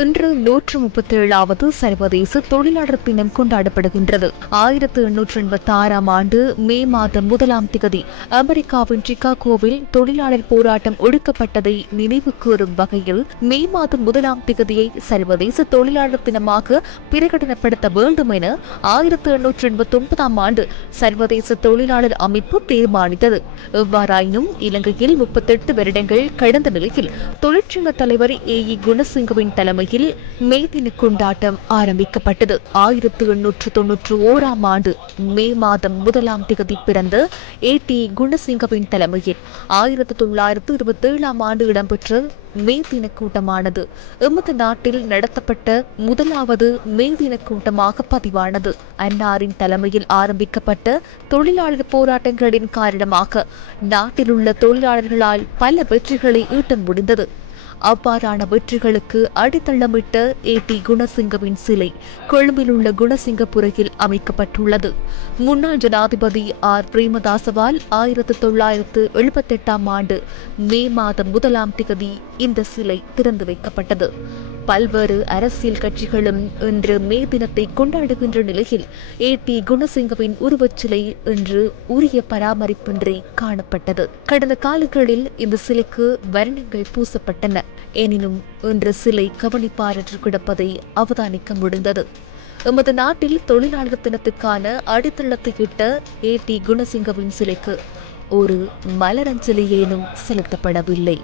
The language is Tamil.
இன்று 137வது சர்வதேச தொழிலாளர் தினம் கொண்டாடப்படுகின்றது. 1886 ஆண்டு மே மாதம் 1ஆம் திகதி அமெரிக்காவின் சிகாகோவில் தொழிலாளர் போராட்டம் ஒடுக்கப்பட்டதை நினைவு கூறும் வகையில் மே மாதம் 1ஆம் திகதியை சர்வதேச தொழிலாளர் தினமாக பிரகடனப்படுத்த வேண்டும் என 1889ஆம் ஆண்டு சர்வதேச தொழிலாளர் அமைப்பு தீர்மானித்தது. எவ்வாறாயினும் இலங்கையில் 38 வருடங்கள் கடந்த நிலையில் தொழிற்சங்க தலைவர் ஏ.இ. குணசிங்கவின் தலைமையில் மே தின கொண்டாட்டம் ஆரம்பிக்கப்பட்டது. 1891ஆம் ஆண்டு மே மாதம் 1ஆம் திகதி பிறந்த ஏ.டி. குணசிங்கவின் தலைமையில் 1927ஆம் ஆண்டு இடம்பெற்ற மே தின கூட்டமானது எமது நாட்டில் நடத்தப்பட்ட முதலாவது மே தின கூட்டமாக பதிவானது. அன்னாரின் தலைமையில் ஆரம்பிக்கப்பட்ட தொழிலாளர் போராட்டங்களின் காரணமாக நாட்டில் உள்ள தொழிலாளர்களால் பல வெற்றிகளை ஈட்ட முடிந்தது. அவ்வாறான வெற்றிகளுக்கு அடித்தளமிட்ட ஏ.டி. குணசிங்கவின் சிலை கொழும்பில் உள்ள குணசிங்கபுரையில் அமைக்கப்பட்டுள்ளது. முன்னாள் ஜனாதிபதி ஆர். பிரேமதாசவால் 1978ஆம் ஆண்டு மே மாதம் 1ஆம் திகதி இந்த சிலை திறந்து வைக்கப்பட்டது. பல்வேறு அரசியல் கட்சிகளும் இன்று மே தினத்தை கொண்டாடுகின்ற நிலையில் ஏ.டி. குணசிங்கவின் உருவச்சிலை இன்று உரிய பராமரிப்பின்றி காணப்பட்டது. கடந்த காலங்களில் இந்த சிலைக்கு வர்ணங்கள் பூசப்பட்டன. எனினும் இன்று சிலை கவனிப்பாரற்று கிடப்பதை அவதானிக்க முடிந்தது. எமது நாட்டில் தொழிலாளர் தினத்துக்கான அடித்தளத்தை இட்ட ஏ.டி. குணசிங்கவின் சிலைக்கு ஒரு மலரஞ்சலி ஏனும் செலுத்தப்படவில்லை.